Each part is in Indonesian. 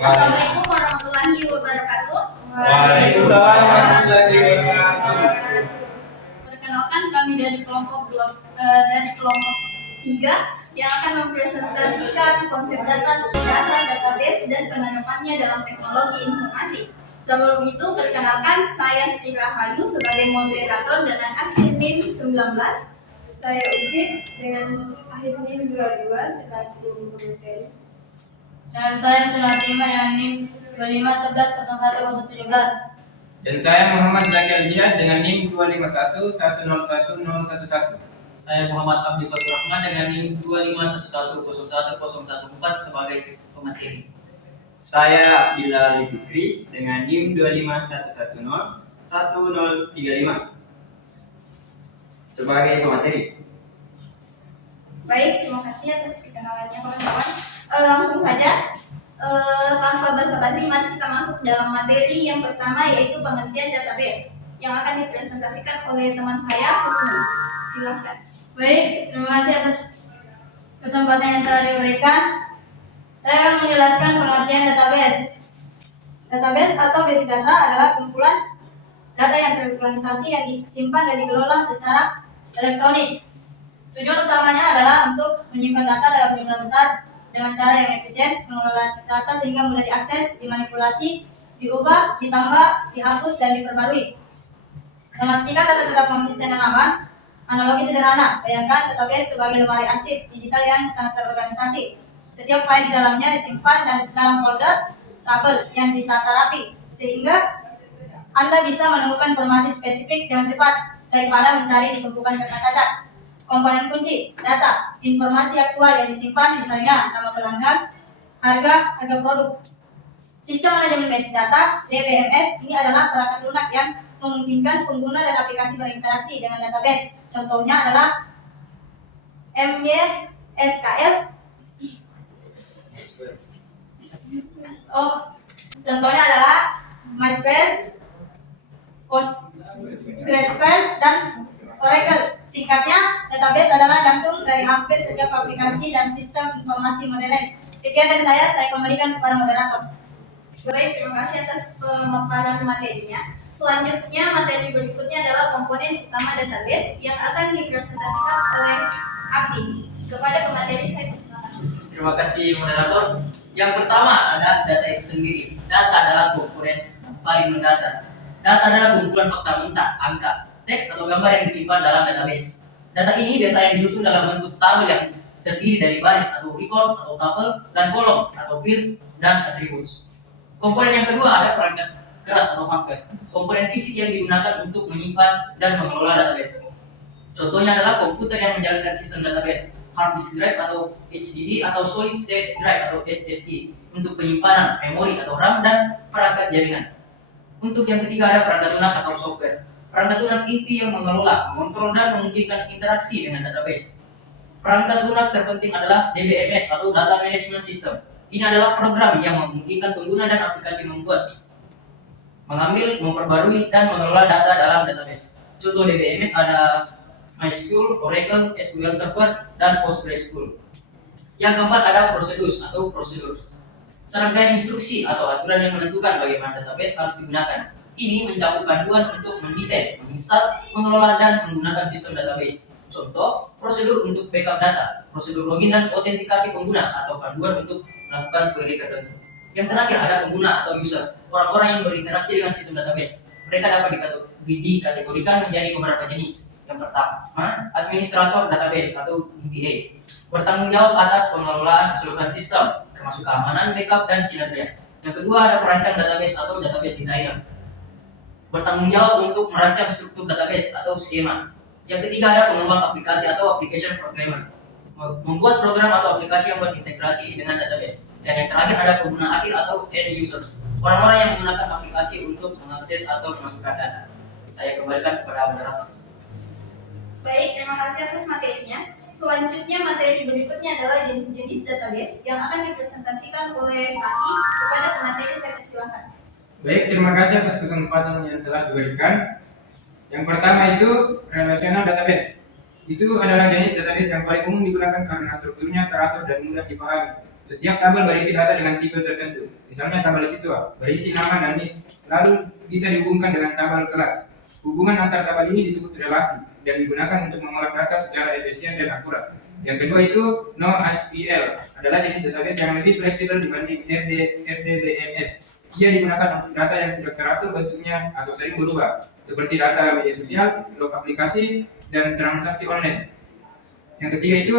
Assalamualaikum warahmatullahi wabarakatuh. Waalaikumsalam warahmatullahi wabarakatuh. Perkenalkan kami dari kelompok 3 yang akan mempresentasikan konsep data, dasar database dan penerapannya dalam teknologi informasi. Sebelum itu, perkenalkan saya Sri Rahayu sebagai moderator dengan akhir NIM 19. Saya Ubin dengan akhir NIM 22 selaku pemateri. Dan saya Sulatima dengan NIM 25110117. Dan saya Muhammad Zakir Jihad dengan NIM 251101011. Saya Muhammad Abdi Fatur Rahman dengan NIM 251101014 sebagai pemateri. Saya Abdillah Fikri dengan NIM 251101035 sebagai pemateri. Baik, terima kasih atas perkenalannya kawan-kawan. Langsung saja, tanpa basa-basi, mari kita masuk dalam materi yang pertama, yaitu pengertian database yang akan dipresentasikan oleh teman saya, Husnul. Silahkan. Baik, terima kasih atas kesempatan yang telah diberikan. Saya akan menjelaskan pengertian database. Database atau basic data adalah kumpulan data yang terorganisasi yang disimpan dan dikelola secara elektronik. Tujuan utamanya adalah untuk menyimpan data dalam jumlah besar dengan cara yang efisien, mengelola data sehingga mudah diakses, dimanipulasi, diubah, ditambah, dihapus, dan diperbarui. Memastikan data tetap konsisten dan aman. Analogi sederhana, bayangkan database sebagai lemari arsip digital yang sangat terorganisasi. Setiap file di dalamnya disimpan dan dalam folder, tabel yang ditata rapi, sehingga Anda bisa menemukan informasi spesifik dengan cepat daripada mencari di tumpukan kertas cacat. Komponen kunci, data, informasi aktual yang disimpan, misalnya nama pelanggan, harga produk. Sistem manajemen basic data (DBMS) ini adalah perangkat lunak yang memungkinkan pengguna dan aplikasi berinteraksi dengan database. Contohnya adalah MySQL. Contohnya adalah MySQL, PostgreSQL, dan Oracle. Singkatnya, database adalah jantung dari hampir setiap aplikasi dan sistem informasi modern. Sekian dari saya kembalikan kepada moderator. Baik, terima kasih atas pemaparan materinya. Selanjutnya, materi berikutnya adalah komponen utama database yang akan dipresentasikan oleh Abdi. Kepada pemateri, saya persilakan. Terima kasih moderator. Yang pertama ada data itu sendiri. Data adalah komponen yang paling mendasar. Data adalah kumpulan fakta mentah, angka, teks atau gambar yang disimpan dalam database. Data ini biasanya disusun dalam bentuk tabel yang terdiri dari baris atau records atau tabel dan kolom atau fields dan attributes. Komponen yang kedua ada perangkat keras atau hardware. Komponen fisik yang digunakan untuk menyimpan dan mengelola database. Contohnya adalah komputer yang menjalankan sistem database, hard disk drive atau HDD atau solid state drive atau SSD untuk penyimpanan memori atau RAM dan perangkat jaringan. Untuk yang ketiga ada perangkat lunak atau software. Perangkat lunak inti yang mengelola, mengontrol dan memungkinkan interaksi dengan database. Perangkat lunak terpenting adalah DBMS atau Data Management System. Ini adalah program yang memungkinkan pengguna dan aplikasi membuat, mengambil, memperbarui, dan mengelola data dalam database. Contoh DBMS ada MySQL, Oracle, SQL Server, dan PostgreSQL. Yang keempat ada prosedur. Serangkaian instruksi atau aturan yang menentukan bagaimana database harus digunakan. Ini mencakup panduan untuk mendesain, menginstal, mengelola, dan menggunakan sistem database. Contoh, prosedur untuk backup data, prosedur login dan autentikasi pengguna, atau panduan untuk melakukan query tertentu. Yang terakhir ada pengguna atau user, orang-orang yang berinteraksi dengan sistem database. Mereka dapat dikategorikan menjadi beberapa jenis. Yang pertama, administrator database atau DBA, bertanggung jawab atas pengelolaan keseluruhan sistem, termasuk keamanan, backup, dan kinerja. Yang kedua ada perancang database atau database designer, bertanggung jawab untuk merancang struktur database atau skema. Yang ketiga ada pengembang aplikasi atau application programmer, membuat program atau aplikasi yang berintegrasi dengan database. Dan yang terakhir ada pengguna akhir atau end users, orang-orang yang menggunakan aplikasi untuk mengakses atau memasukkan data. Saya kembalikan kepada moderator. Baik, terima kasih atas materinya. Selanjutnya, materi berikutnya adalah jenis-jenis database yang akan dipresentasikan oleh Saki. Kepada pemateri, saya persilakan. Baik, terima kasih atas kesempatan yang telah diberikan. Yang pertama itu relational database. Itu adalah jenis database yang paling umum digunakan karena strukturnya teratur dan mudah dipahami. Setiap tabel berisi data dengan tipe tertentu. Misalnya tabel siswa berisi nama dan NIS, lalu bisa dihubungkan dengan tabel kelas. Hubungan antar tabel ini disebut relasi dan digunakan untuk mengolah data secara efisien dan akurat. Yang kedua itu NoSQL adalah jenis database yang lebih fleksibel dibanding RDBMS. Ia digunakan untuk data yang tidak teratur bentuknya atau sering berubah, seperti data media sosial, log aplikasi, dan transaksi online. Yang ketiga itu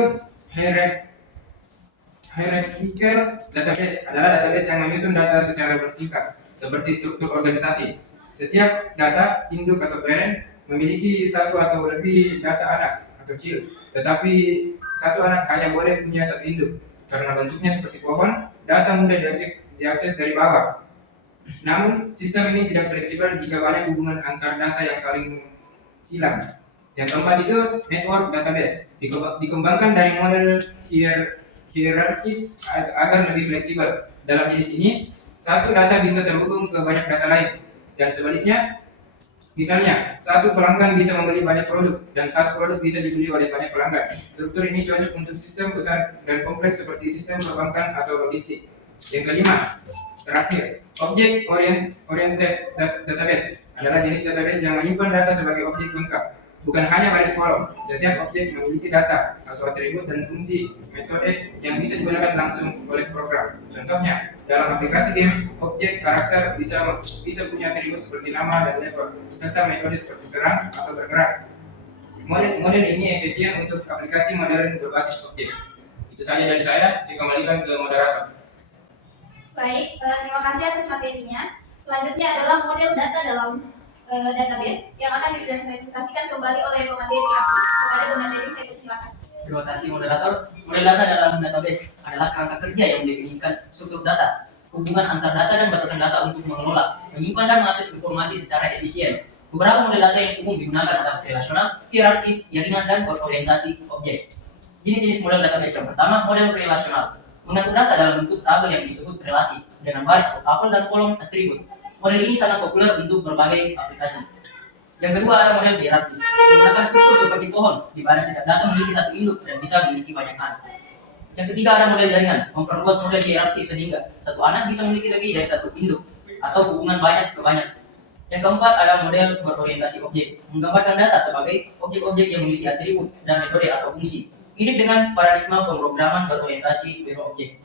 hierarchical database adalah database yang menyusun data secara vertikal, seperti struktur organisasi. Setiap data induk atau parent memiliki satu atau lebih data anak atau child, tetapi satu anak hanya boleh punya satu induk. Karena bentuknya seperti pohon, data mudah diakses dari bawah. Namun, sistem ini tidak fleksibel jika banyak hubungan antar data yang saling silang. Yang keempat itu network database, dikembangkan dari model hierarkis agar lebih fleksibel. Dalam jenis ini, satu data bisa terhubung ke banyak data lain, dan sebaliknya, misalnya satu pelanggan bisa membeli banyak produk dan satu produk bisa dibeli oleh banyak pelanggan. Struktur ini cocok untuk sistem besar dan kompleks seperti sistem perbankan atau logistik. Yang kelima, terakhir, object oriented database adalah jenis database yang menyimpan data sebagai objek lengkap, bukan hanya baris kolom. Setiap objek memiliki data atau atribut dan fungsi metode yang bisa digunakan langsung oleh program. Contohnya, dalam aplikasi game, objek karakter bisa punya atribut seperti nama dan level, serta metode seperti serang atau bergerak. Model ini efisien untuk aplikasi modern berbasis objek. Itu saja dari saya kembalikan ke moderator. Baik, terima kasih atas materinya. Selanjutnya adalah model data dalam database yang akan dipresentasikan kembali oleh pemateri. Kepada pemateri saya persilakan. Terima kasih moderator. Model data dalam database adalah kerangka kerja yang mendefinisikan struktur data, hubungan antar data dan batasan data untuk mengelola, menyimpan dan mengakses informasi secara efisien. Beberapa model data yang umum digunakan adalah relasional, hierarkis, jaringan, dan berorientasi objek. Jenis-jenis model database yang pertama, model relasional. Mengatur data dalam bentuk tabel yang disebut relasi dengan baris atau tabel dan kolom atribut. Model ini sangat populer untuk berbagai aplikasi. Yang kedua ada model hierarkis, menggunakan struktur seperti pohon, di mana setiap data memiliki satu induk dan bisa memiliki banyak anak. Yang ketiga ada model jaringan, memperluas model hierarkis sehingga satu anak bisa memiliki lebih dari satu induk atau hubungan banyak ke banyak. Yang keempat ada model berorientasi objek, menggambarkan data sebagai objek-objek yang memiliki atribut dan metode atau fungsi, mirip dengan paradigma pemrograman berorientasi berobjek.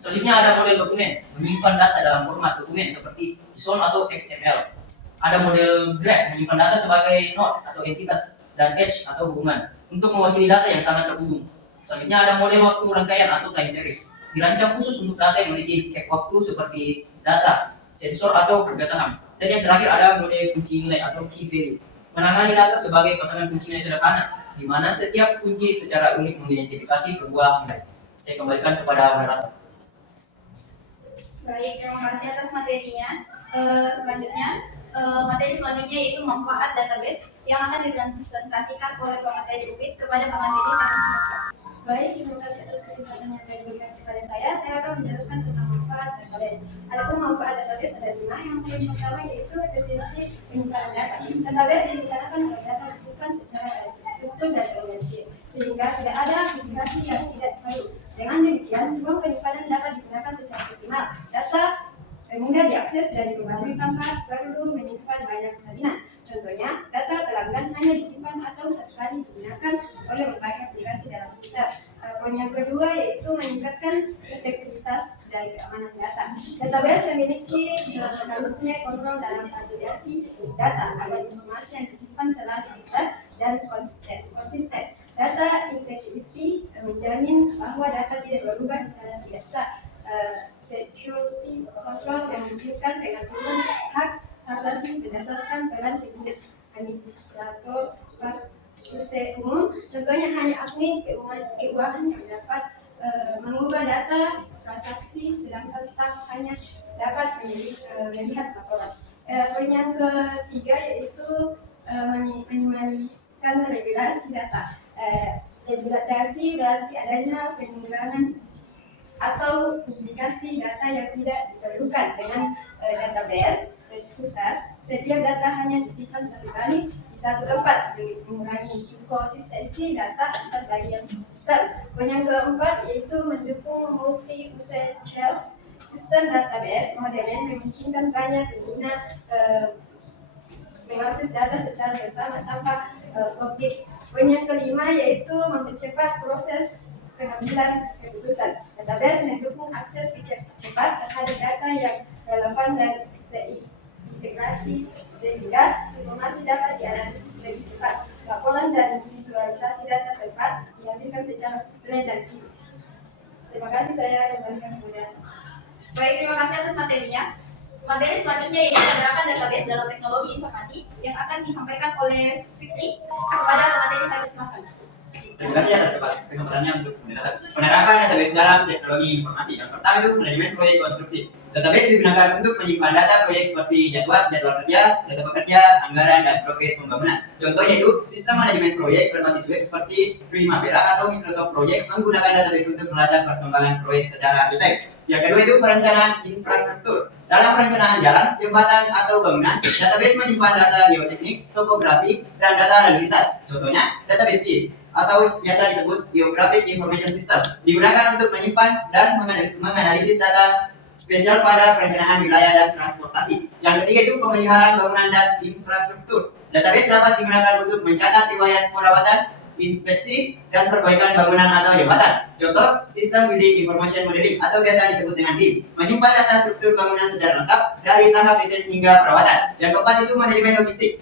Selanjutnya ada model dokumen, menyimpan data dalam format dokumen seperti JSON atau XML. Ada model graph, menyimpan data sebagai node atau entitas, dan edge atau hubungan untuk mewakili data yang sangat terhubung. Selanjutnya ada model waktu rangkaian atau time series, dirancang khusus untuk data yang memiliki cap waktu seperti data, sensor atau harga saham. Dan yang terakhir ada model kunci nilai atau key value, menangani data sebagai pasangan kunci nilai sederhana, di mana setiap kunci secara unik mengidentifikasi sebuah nilai. Saya kembalikan kepada moderator. Baik, terima kasih atas materinya. Materi selanjutnya yaitu manfaat database yang akan dipresentasikan oleh pemateri UPIT kepada pemateri saya persilakan. Baik, terima kasih atas kesempatan yang diberikan kepada saya. Saya akan menjelaskan tentang manfaat database. Adapun manfaat database ada 5. Yang poin pertama yaitu efisiensi penyimpanan data. Database direncanakan agar data disimpan secara terstruktur dan terorganisir, sehingga tidak ada duplikasi yang tidak perlu. Dengan demikian, ruang penyimpanan dapat digunakan secara optimal. Data mudah diakses dan diperbarui tanpa perlu menyimpan banyak salinan. Contohnya, data pelanggan hanya disimpan atau satu kali digunakan oleh berbagai aplikasi dalam sistem. Poin yang kedua yaitu meningkatkan integritas dari keamanan data. Database memiliki mekanisme kontrol dalam validasi data agar informasi yang disimpan selalu akurat dan konsisten. Data integrity menjamin bahwa data tidak berubah secara tidak sah. Security control yang menunjukkan pengaturan hak asasi berdasarkan peran administrator sebagai umum. Contohnya hanya admin keuangan yang dapat mengubah data transaksi, sedangkan staf hanya dapat melihat laporan. Poin yang ketiga yaitu meminimaliskan regulasi data. Regulasi berarti adanya pengurangan atau publikasi data yang tidak diperlukan. Dengan database pusat, setiap data hanya disimpan satu kali, satu tempat, mengurangi inkonsistensi data antar bagian sistem. Yang keempat yaitu mendukung multi-user sistem database modern memungkinkan banyak pengguna mengakses data secara bersama tanpa konflik. Yang kelima yaitu mempercepat proses pengambilan keputusan. Database mendukung akses cepat terhadap data yang relevan dan terintegrasi sehingga informasi dapat dianalisis lebih cepat. Laporan dan visualisasi data tepat dihasilkan secara transparan dan clear. Terima kasih, saya kembalikan kemudian. Baik, terima kasih atas materinya. Materi selanjutnya yaitu penerapan database dalam teknologi informasi yang akan disampaikan oleh Fikri kepada pemateri. Saya persilahkan. Terima kasih atas kesempatannya untuk penerapan database dalam teknologi informasi. Yang pertama itu manajemen proyek konstruksi. Database digunakan untuk menyimpan data proyek seperti jadwal kerja, data pekerja, anggaran, dan progres pembangunan. Contohnya itu sistem manajemen proyek berbasis web seperti Primavera atau Microsoft Project menggunakan database untuk melacak perkembangan proyek secara detail. Yang kedua itu perencanaan infrastruktur. Dalam perencanaan jalan, jembatan, atau bangunan, database menyimpan data geoteknik, topografi, dan data lalu lintas. Contohnya, database GIS atau biasa disebut Geographic Information System digunakan untuk menyimpan dan menganalisis data spesial pada perencanaan wilayah dan transportasi. Yang ketiga itu pemeliharaan bangunan dan infrastruktur. Database dapat digunakan untuk mencatat riwayat perawatan, inspeksi, dan perbaikan bangunan atau jembatan. Contoh, sistem Building Information Modeling atau biasa disebut dengan BIM, menyimpan data struktur bangunan secara lengkap dari tahap desain hingga perawatan. Yang keempat itu manajemen logistik.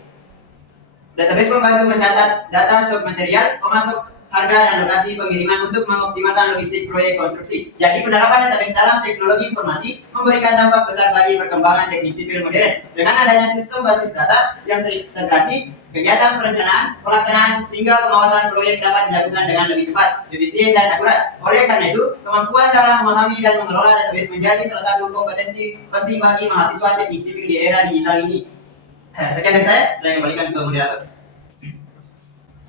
Database membantu mencatat data stok material, pemasok, harga, dan lokasi pengiriman untuk mengoptimalkan logistik proyek konstruksi. Jadi penerapan database dalam teknologi informasi memberikan dampak besar bagi perkembangan teknik sipil modern. Dengan adanya sistem basis data yang terintegrasi, kegiatan perencanaan, pelaksanaan, hingga pengawasan proyek dapat dilakukan dengan lebih cepat, efisien, dan akurat. Oleh karena itu, kemampuan dalam memahami dan mengelola database menjadi salah satu kompetensi penting bagi mahasiswa teknik sipil di era digital ini. Sekian dari saya kembalikan ke moderator.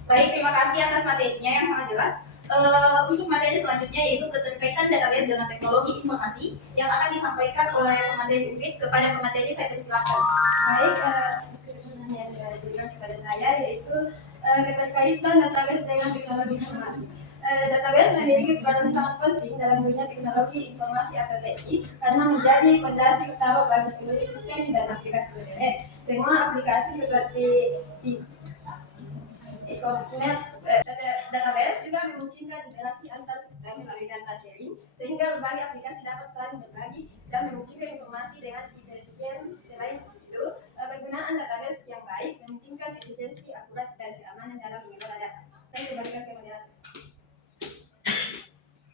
Baik, terima kasih atas materinya yang sangat jelas. Untuk materi selanjutnya yaitu keterkaitan database dengan teknologi informasi yang akan disampaikan oleh pemateri UFIT kepada pemateri. Saya persilahkan. Baik, atas kesempatan yang diberikan kepada saya yaitu keterkaitan database dengan teknologi informasi. Database memiliki peran sangat penting dalam dunia teknologi informasi atau TI karena menjadi fondasi utama bagi seluruh sistem dan aplikasi modern. Semua aplikasi seperti database juga memungkinkan interaksi antar sistem melalui data sharing sehingga berbagai aplikasi dapat saling berbagi dan memungkinkan informasi dengan efisien. Selain itu, penggunaan database yang baik memungkinkan efisiensi, akurat, dan keamanan dalam mengelola data. Saya kembalikan ke moderator.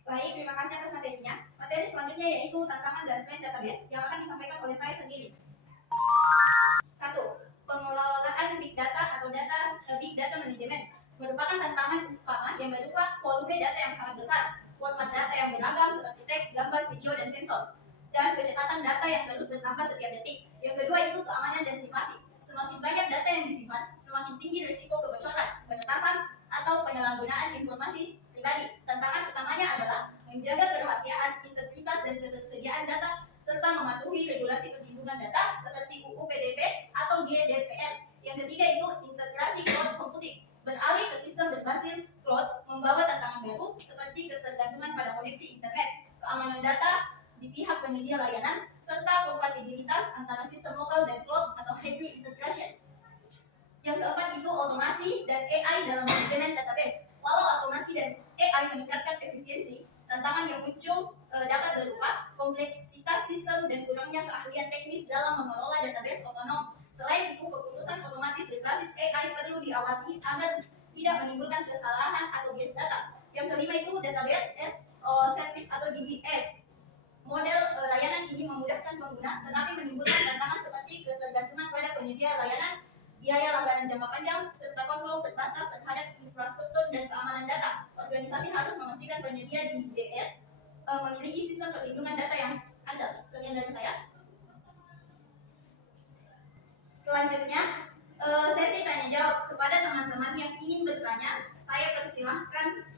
Baik, terima kasih atas materinya. Materi selanjutnya yaitu tantangan dan tren database yang akan disampaikan oleh saya sendiri. 1. Pengelolaan big data atau big data management merupakan tantangan utama yang berupa volume data yang sangat besar, format data yang beragam seperti teks, gambar, video, dan sensor, dan kecepatan data yang terus bertambah setiap detik. Yang kedua itu keamanan dan privasi. Semakin banyak data yang disimpan, semakin tinggi risiko kebocoran, penetasan, atau penyalahgunaan informasi pribadi. Tantangan utamanya adalah menjaga kerahasiaan, integritas, dan ketersediaan data serta mematuhi regulasi perlindungan data seperti UU PDP atau GDPR. Yang ketiga itu integrasi cloud computing. Beralih ke sistem berbasis cloud membawa tantangan baru seperti ketergantungan pada koneksi internet, keamanan data di pihak penyedia layanan, serta kompatibilitas antara sistem lokal dan cloud atau hybrid integration. Yang keempat itu otomasi dan AI dalam manajemen database. Walau otomasi dan AI meningkatkan efisiensi, tantangan yang muncul dapat berupa kompleksitas sistem dan kurangnya keahlian teknis dalam mengelola database otonom. Selain itu, keputusan otomatis berbasis AI perlu diawasi agar tidak menimbulkan kesalahan atau bias data. Yang kelima itu database as service atau DBS. Model layanan ini memudahkan pengguna, tetapi menimbulkan tantangan seperti ketergantungan pada penyedia layanan, biaya langganan jangka panjang, serta kontrol terbatas terhadap infrastruktur dan keamanan data. Organisasi harus memastikan penyedia DBS memiliki sistem perlindungan data yang andal. Sekian dari saya. Selanjutnya, sesi tanya jawab kepada teman-teman yang ingin bertanya. Saya persilahkan.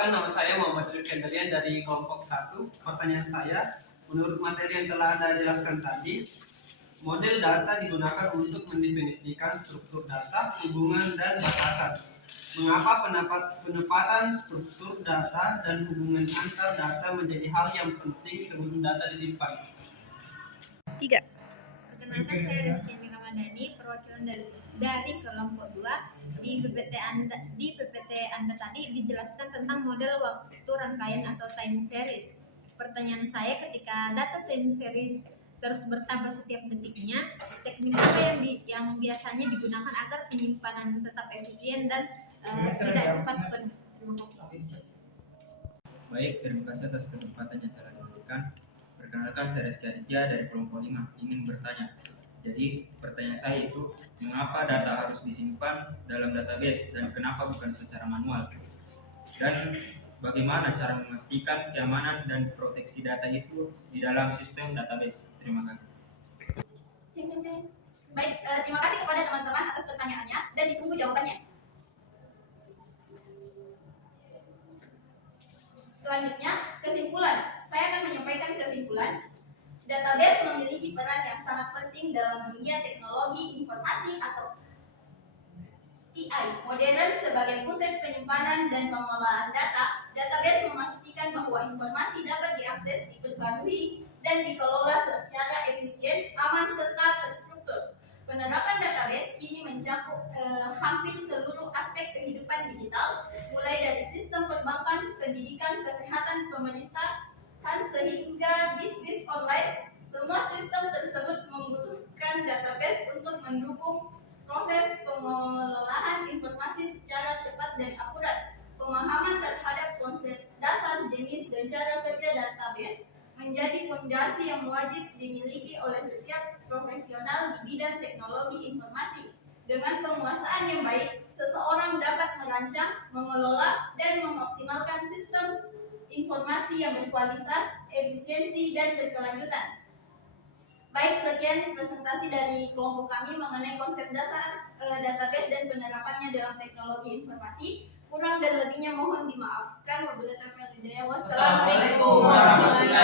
Nama saya Muhammad Ridwan Kendalian dari kelompok 1. Pertanyaan saya, menurut materi yang telah Anda jelaskan tadi, Model data digunakan untuk mendefinisikan struktur data, hubungan, dan batasan. Mengapa penempatan struktur data dan hubungan antar data menjadi hal yang penting sebelum data disimpan? 3. Perkenalkan, saya Rizky Ramadhani, perwakilan dari kelompok 2. Di PPT Anda tadi dijelaskan tentang model waktu rangkaian atau time series. Pertanyaan saya, ketika data time series terus bertambah setiap detiknya, teknik apa yang biasanya digunakan agar penyimpanan tetap efisien dan tidak cepat penuh? Terima kasih. Baik, terima kasih atas kesempatan yang telah diberikan. Perkenalkan, saya Rizky Aditya dari kelompok 5 ingin bertanya. Jadi, pertanyaan saya itu, mengapa data harus disimpan dalam database dan kenapa bukan secara manual? Dan bagaimana cara memastikan keamanan dan proteksi data itu di dalam sistem database? Terima kasih. Baik, terima kasih kepada teman-teman atas pertanyaannya dan ditunggu jawabannya. Selanjutnya, kesimpulan. Saya akan menyampaikan kesimpulan. Database memiliki peran yang sangat penting dalam dunia teknologi informasi atau TI modern sebagai pusat penyimpanan dan pengelolaan data. Database memastikan bahwa informasi dapat diakses, diperbarui, dan dikelola secara efisien, aman, serta terstruktur. Penerapan database kini mencakup hampir seluruh aspek kehidupan digital, mulai dari sistem perbankan, pendidikan, kesehatan, pemerintahan, sehingga bisnis online. Semua sistem tersebut membutuhkan database untuk mendukung proses pengelolaan informasi secara cepat dan akurat. Pemahaman terhadap konsep dasar, jenis, dan cara kerja database menjadi fondasi yang wajib dimiliki oleh setiap profesional di bidang teknologi informasi. Dengan penguasaan yang baik, seseorang dapat merancang, mengelola, dan mengoptimalkan sistem informasi yang berkualitas, efisiensi, dan berkelanjutan. Baik, sekian presentasi dari kelompok kami mengenai konsep dasar database dan penerapannya dalam teknologi informasi. Kurang dan lebihnya mohon dimaafkan. Wassalamualaikum warahmatullahi